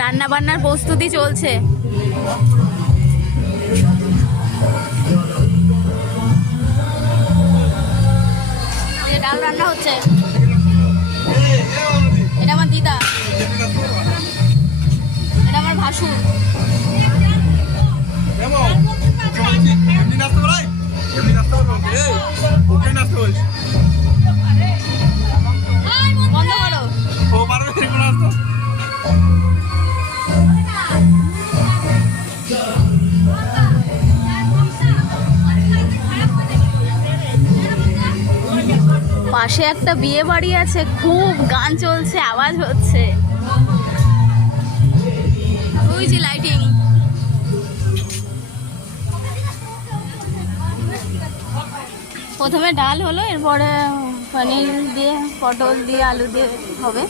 রান্না বান্নার প্রস্তুতি চলছে। ডাল রান্না হচ্ছে। এটা আমার দিদা, এটা আমার ভাসুর। বন্ধ করো। পাশে একটা বিয়ে বাড়ি আছে, খুব গান চলছে, আওয়াজ হচ্ছে। ওই যে লাইটিং। প্রথমে ডাল হলো, এরপরে পনির দিয়ে, পটল দিয়ে, আলু দিয়ে হবে।